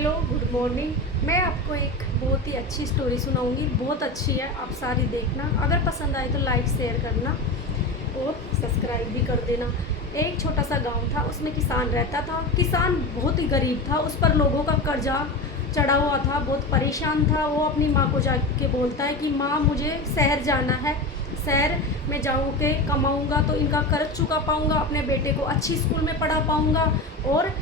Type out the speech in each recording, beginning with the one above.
Hello, good morning. मैं आपको एक बहुत ही अच्छी स्टोरी सुनाऊंगी। बहुत अच्छी है, आप सारी देखना। अगर पसंद आए तो लाइक शेयर करना और सब्सक्राइब भी कर देना। एक छोटा सा गांव था, उसमें किसान रहता था। किसान बहुत ही गरीब था, उस पर लोगों का कर्जा चढ़ा हुआ था, बहुत परेशान था। वो अपनी माँ को जाके बोलता है कि माँ, मुझे शहर जाना है, शहर में जाऊँ के कमाऊँगा तो इनका कर्ज चुका पाऊँगा, अपने बेटे को अच्छी स्कूल में पढ़ा पाऊँगा और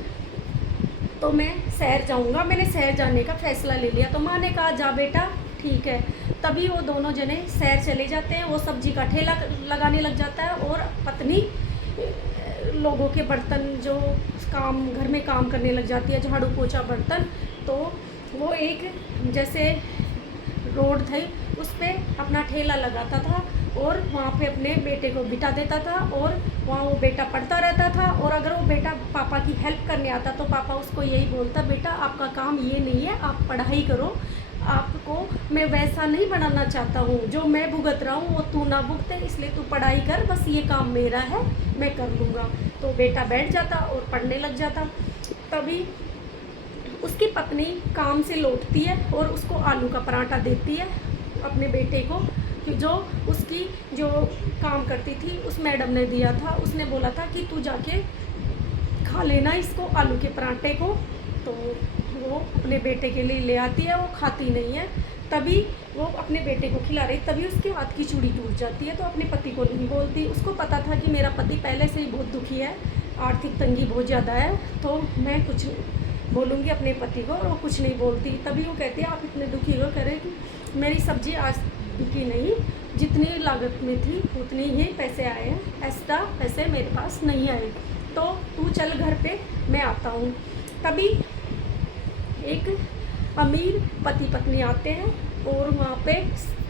तो मैं शहर जाऊंगा। मैंने शहर जाने का फ़ैसला ले लिया। तो माँ ने कहा, जा बेटा, ठीक है। तभी वो दोनों जने शहर चले जाते हैं। वो सब्जी का ठेला लगाने लग जाता है और पत्नी लोगों के बर्तन जो काम घर में काम करने लग जाती है, झाड़ू पोछा बर्तन। तो वो एक जैसे रोड थी, उस पर अपना ठेला लगाता था और वहाँ पे अपने बेटे को बिठा देता था और वहाँ वो बेटा पढ़ता रहता था। और अगर वो बेटा पापा की हेल्प करने आता तो पापा उसको यही बोलता, बेटा आपका काम ये नहीं है, आप पढ़ाई करो, आपको मैं वैसा नहीं बनाना चाहता हूँ, जो मैं भुगत रहा हूँ वो तू ना भुगते, इसलिए तू पढ़ाई कर, बस ये काम मेरा है, मैं कर लूँगा। तो बेटा बैठ जाता और पढ़ने लग जाता। तभी उसकी पत्नी काम से लौटती है और उसको आलू का पराठा देती है अपने बेटे को, कि जो उसकी जो काम करती थी उस मैडम ने दिया था। उसने बोला था कि तू जाके खा लेना इसको, आलू के पराठे को। तो वो अपने बेटे के लिए ले आती है, वो खाती नहीं है। तभी वो अपने बेटे को खिला रही, तभी उसके हाथ की चूड़ी टूट जाती है। तो अपने पति को नहीं बोलती, उसको पता था कि मेरा पति पहले से ही बहुत दुखी है, आर्थिक तंगी बहुत ज़्यादा है, तो मैं कुछ बोलूँगी अपने पति को, और वो कुछ नहीं बोलती। तभी वो कहती है, आप इतने दुखी हो, कह रहे कि मेरी सब्जी आज बिकी नहीं, जितनी लागत में थी उतनी ही पैसे आए हैं, एक्स्ट्रा पैसे मेरे पास नहीं आए, तो तू चल घर पे, मैं आता हूँ। तभी एक अमीर पति पत्नी आते हैं और वहाँ पे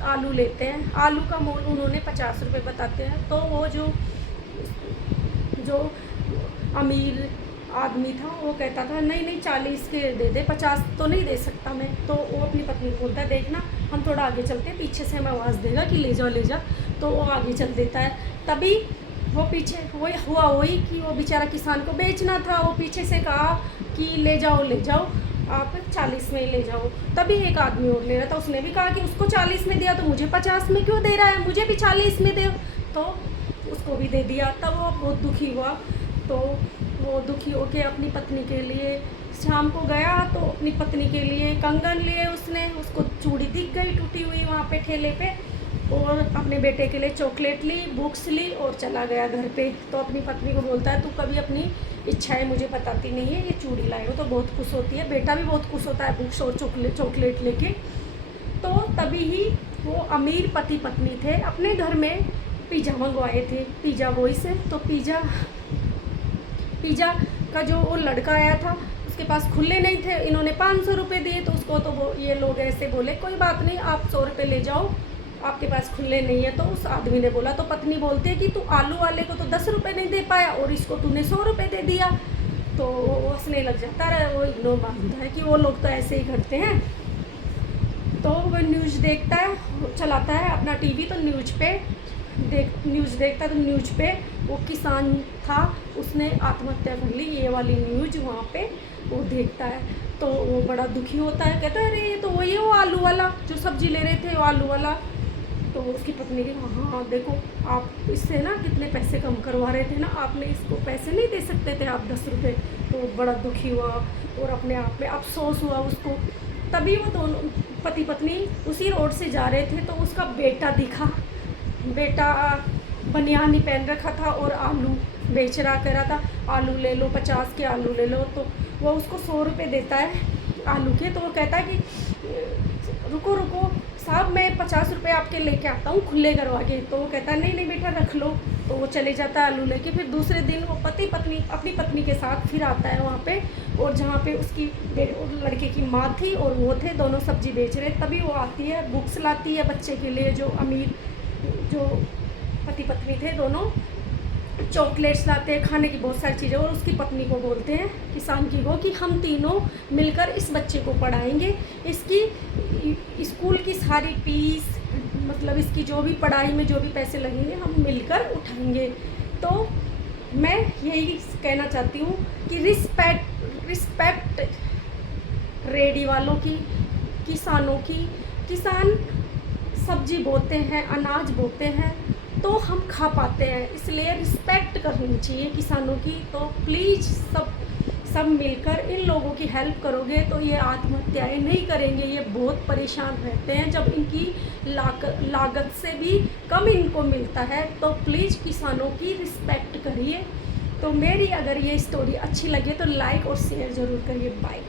आलू लेते हैं। आलू का मोल उन्होंने 50 रुपये बताते हैं। तो वो जो जो अमीर आदमी था वो कहता था, नहीं नहीं 40 के दे दे, 50 तो नहीं दे सकता मैं। तो वो अपनी पत्नी को बोलता है, देखना हम थोड़ा आगे चलते हैं, पीछे से हमें आवाज़ देगा कि ले जाओ ले जा। तो वो आगे चल देता है। तभी वो पीछे वही हुआ वही कि वो बेचारा किसान को बेचना था। वो पीछे से कहा कि ले जाओ, आप 40 में ले जाओ। तभी एक आदमी और ले रहा था, उसने भी कहा कि उसको 40 में दिया तो मुझे 50 में क्यों दे रहा है, मुझे भी 40 में दे। तो उसको भी दे दिया। तब वो बहुत दुखी हुआ। तो वो दुखी होकर अपनी पत्नी के लिए शाम को गया, तो अपनी पत्नी के लिए कंगन लिए उसने, उसको चूड़ी दिख गई टूटी हुई वहाँ पे ठेले पे, और अपने बेटे के लिए चॉकलेट ली, बुक्स ली और चला गया घर पे। तो अपनी पत्नी को बोलता है, तू कभी अपनी इच्छाएं मुझे बताती नहीं है, ये चूड़ी लाए हो। तो बहुत खुश होती है, बेटा भी बहुत खुश होता है बुक्स और चॉकलेट लेके। तो तभी ही वो अमीर पति पत्नी थे, अपने घर में पिज़्ज़ा मंगवाए थे पिज़्ज़ा बॉय से। तो पिज़्ज़ा का जो वो लड़का आया था, उसके पास खुले नहीं थे, इन्होंने 500 रुपये दिए। तो उसको तो वो ये लोग ऐसे बोले, कोई बात नहीं, आप 100 रुपये ले जाओ, आपके पास खुले नहीं है। तो उस आदमी ने बोला, तो पत्नी बोलती है कि तू आलू वाले को तो 10 रुपये नहीं दे पाया और इसको तूने 100 रुपये दे दिया। तो वो हंसने लग जाता है, वो इग्नोर मानता है कि वो लोग तो ऐसे ही करते हैं। तो वो न्यूज़ देखता है, चलाता है अपना टीवी, तो न्यूज़ देखता है। तो न्यूज़ पे वो किसान था, उसने आत्महत्या कर ली, ये वाली न्यूज़ वहाँ पे वो देखता है। तो वो बड़ा दुखी होता है, कहता है, अरे ये तो वही है, वो आलू वाला जो सब्जी ले रहे थे, वो आलू वाला। तो उसकी पत्नी की, हाँ देखो, आप इससे ना कितने पैसे कम करवा रहे थे ना, आपने इसको पैसे नहीं दे सकते थे आप 10 रुपये। तो बड़ा दुखी हुआ और अपने आप में अफसोस हुआ उसको। तभी वो दोनों पति पत्नी उसी रोड से जा रहे थे, तो उसका बेटा दिखा। बेटा बनियान पहन रखा था और आलू बेच रहा, कह रहा था, आलू ले लो, 50 के आलू ले लो। तो वो उसको 100 रुपये देता है आलू के। तो वो कहता है कि रुको साहब, मैं 50 रुपये आपके लेके आता हूँ खुले करवा के। तो वो कहता है, नहीं नहीं बेटा रख लो। तो वो चले जाता है आलू लेके। फिर दूसरे दिन वो पति पत्नी अपनी पत्नी के साथ फिर आता है वहाँ पे, और जहाँ पे उसकी लड़के की माँ थी और वो थे, दोनों सब्जी बेच रहे। तभी वो आती है, बुक्स लाती है बच्चे के लिए, जो अमीर जो पति पत्नी थे दोनों, चॉकलेट्स लाते हैं, खाने की बहुत सारी चीज़ें। और उसकी पत्नी को बोलते हैं, किसान की को, कि हम तीनों मिलकर इस बच्चे को पढ़ाएंगे, इसकी स्कूल की सारी फीस, मतलब इसकी जो भी पढ़ाई में जो भी पैसे लगेंगे हम मिलकर उठाएंगे। तो मैं यही कहना चाहती हूँ कि रिस्पेक्ट रेडी वालों की, किसानों की। किसान सब्जी बोते हैं, अनाज बोते हैं तो हम खा पाते हैं, इसलिए रिस्पेक्ट करनी चाहिए किसानों की। तो प्लीज़ सब मिलकर इन लोगों की हेल्प करोगे तो ये आत्महत्याएं नहीं करेंगे। ये बहुत परेशान रहते हैं जब इनकी लागत से भी कम इनको मिलता है। तो प्लीज़ किसानों की रिस्पेक्ट करिए। तो मेरी अगर ये स्टोरी अच्छी लगे तो लाइक और शेयर ज़रूर करिए। बाय।